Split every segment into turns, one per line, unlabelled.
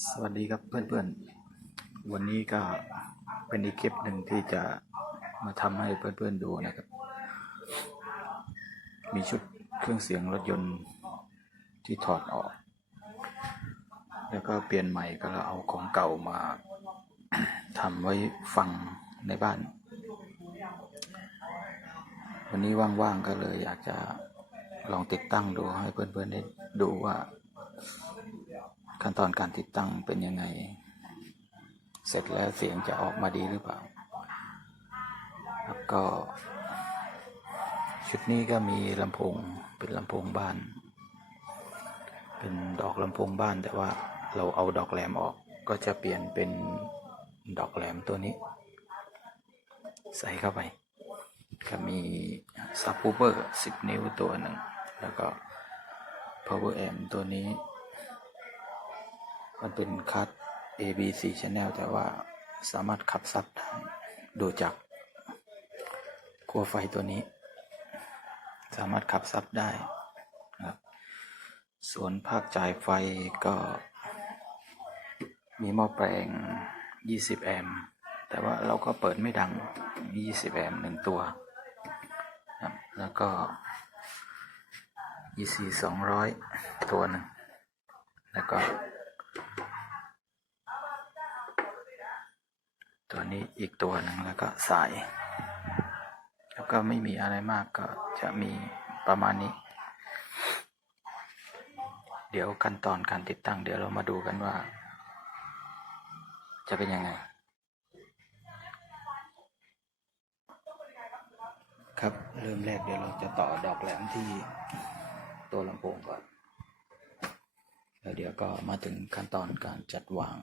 สวัสดีครับเพื่อนๆ วันนี้ก็เป็นอีกคลิปหนึ่งที่จะมาทำให้เพื่อนๆดูนะครับ มีชุดเครื่องเสียงรถยนต์ที่ถอดออก แล้วก็เปลี่ยนใหม่ก็เราเอาของเก่ามาทำไว้ฟังในบ้าน วันนี้ว่างๆก็เลยอยากจะลองติดตั้งดูให้เพื่อนๆได้ดูว่า ขั้นตอนการติดตั้งเป็นยังไง เสร็จแล้วเสียงจะออกมาดีหรือเปล่า แล้วก็ชุดนี้ก็มีลำโพงเป็นลำโพงบ้าน เป็นดอกลำโพงบ้านแต่ว่าเราเอาดอกแหลมออกก็จะเปลี่ยนเป็นดอกแหลมตัวนี้ ใส่เข้าไป ก็มีซับ w ูเ e อร์10 นิ้วตัวหนึ่ง แล้วก็ power amp ตัวนี้ มันเป็นคัด A B C channel แต่ว่าสามารถขับซับได้ดูจากขั้วไฟตัวนี้ สามารถขับซับได้ครับส่วนภาคจ่ายไฟก็มีหม้อแปลง 20 แอมป์แต่ว่าเราก็เปิดไม่ดัง 20 แอมป์หนึ่งตัวครับแล้วก็ EC 200 ตัวหนึ่งแล้วก็ ตัวนี้อีกตัวหนึ่งแล้วก็สาย แล้วก็ไม่มีอะไรมากก็จะมีประมาณนี้ เดี๋ยวขั้นตอนการติดตั้ง เดี๋ยวเรามาดูกันว่า จะเป็นยังไง ครับเริ่มแรกเดี๋ยวเราจะต่อดอกแหลมที่ตัวลำโพงก่อนแล้วเดี๋ยวก็มาถึงขั้นตอนการจัดวาง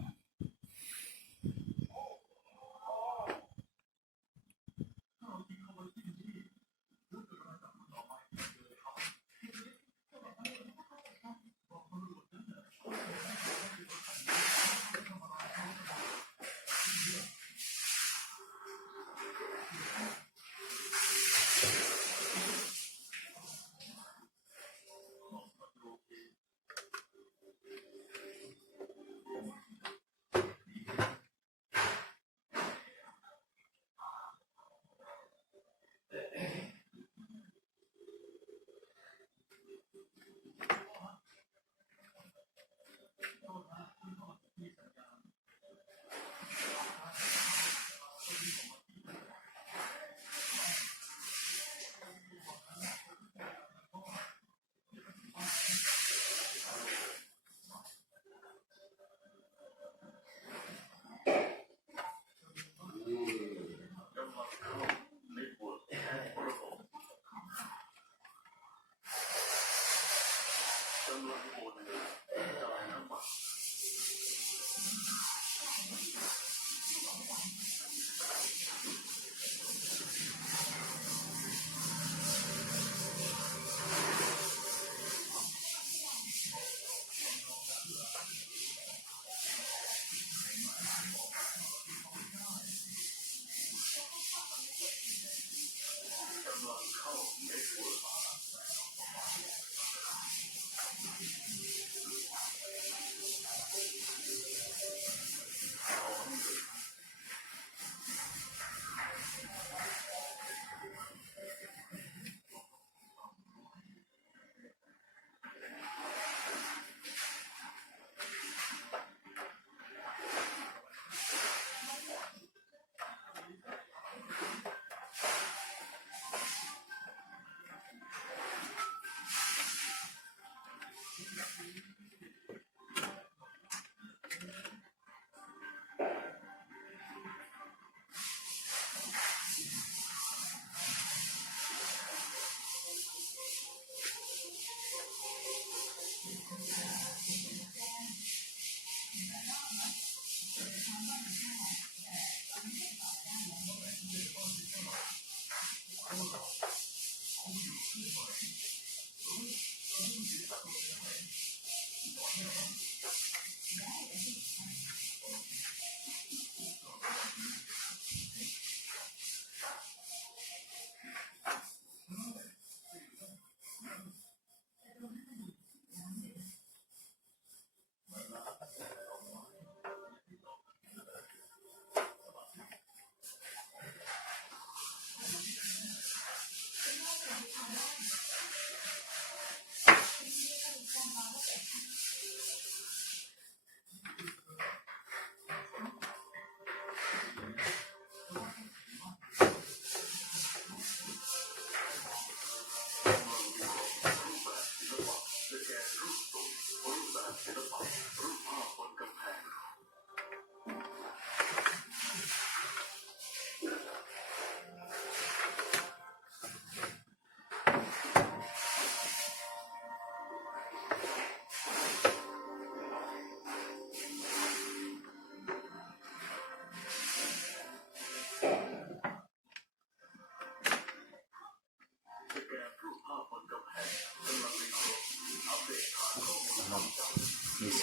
C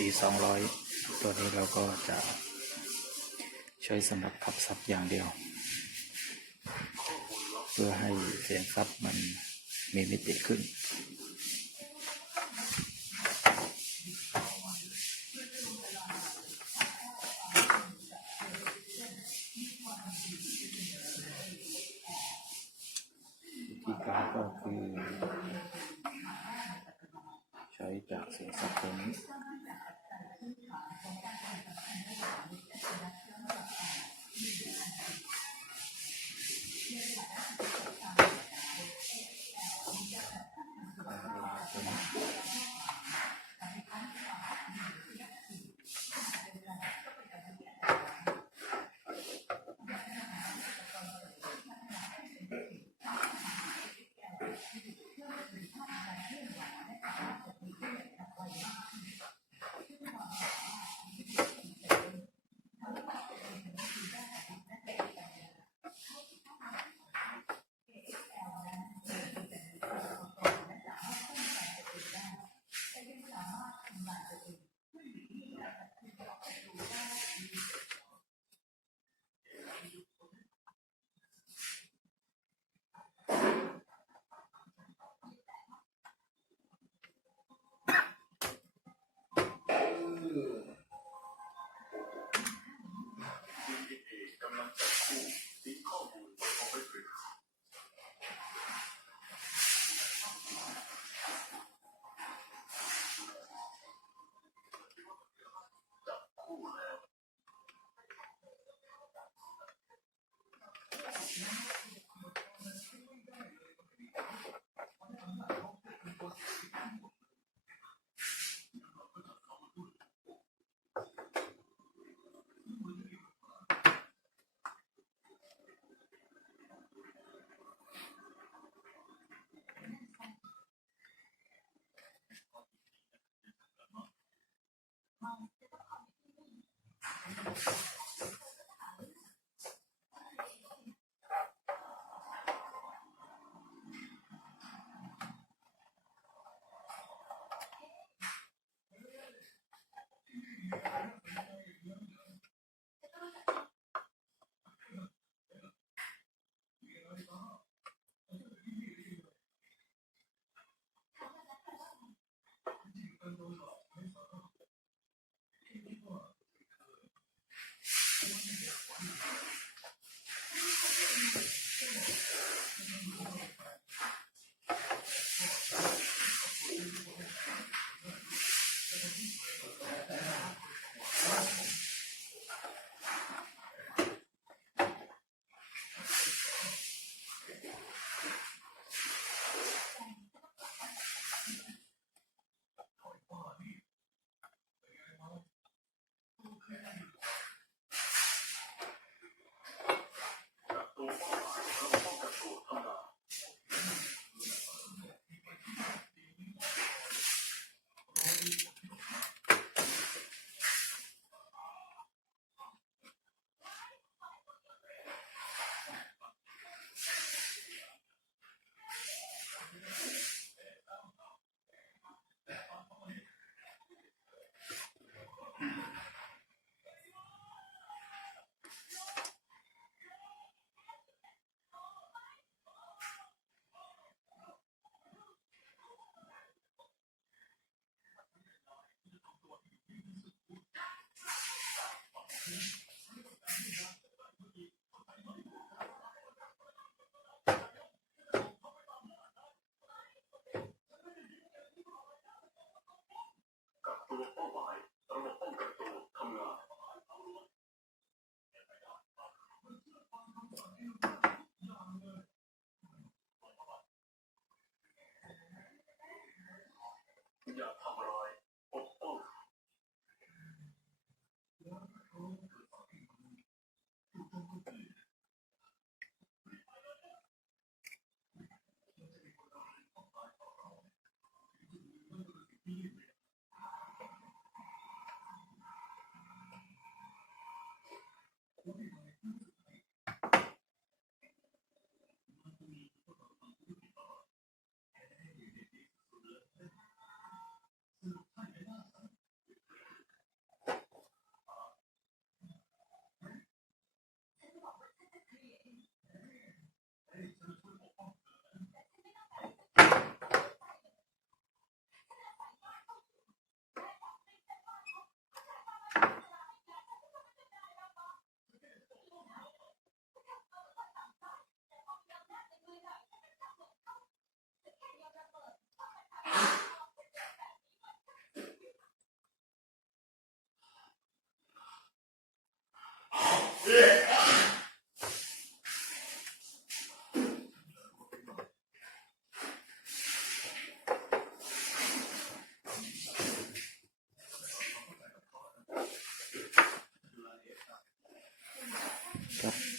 200 ตัวนี้เราก็จะใช้สำหรับขับซับอย่างเดียว เพื่อให้เสียงซับมันมีมิติขึ้น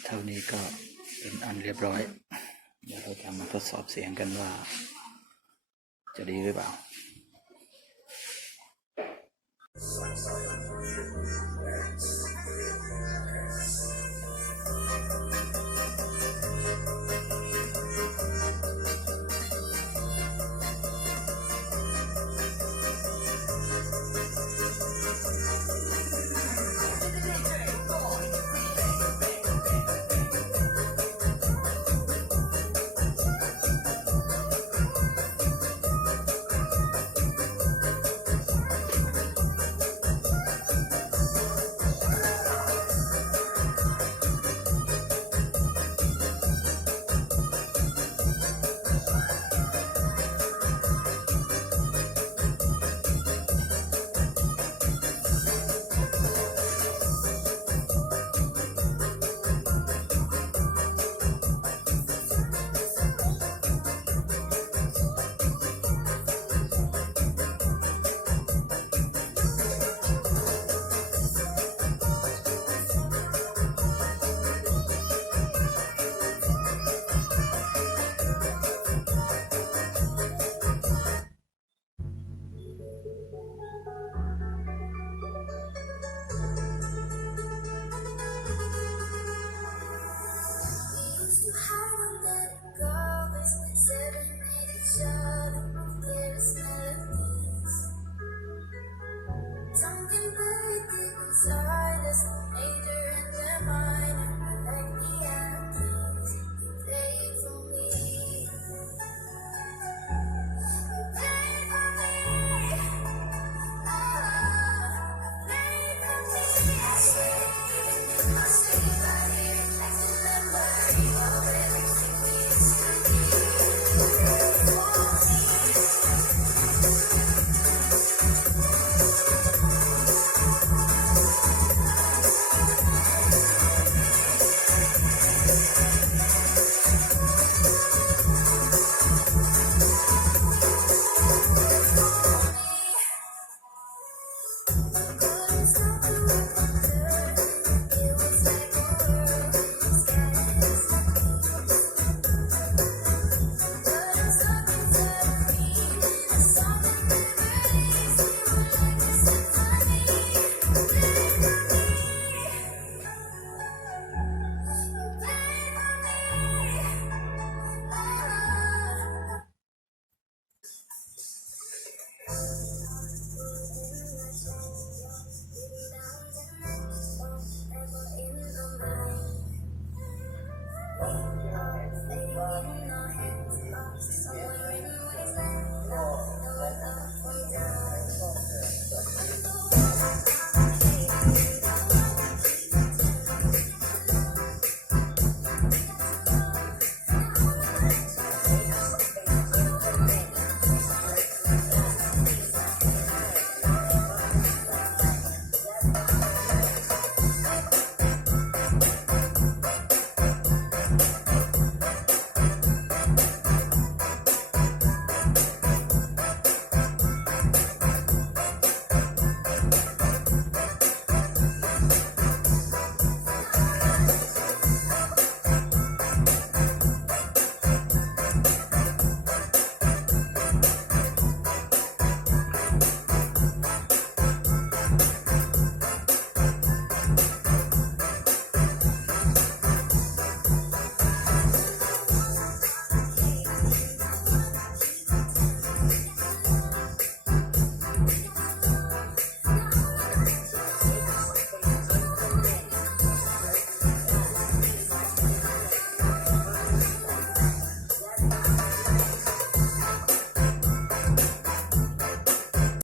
เท่านี้ก็เป็นอันเรียบร้อย เดี๋ยวเราจะมาทดสอบเสียงกันว่า จะดีหรือเปล่า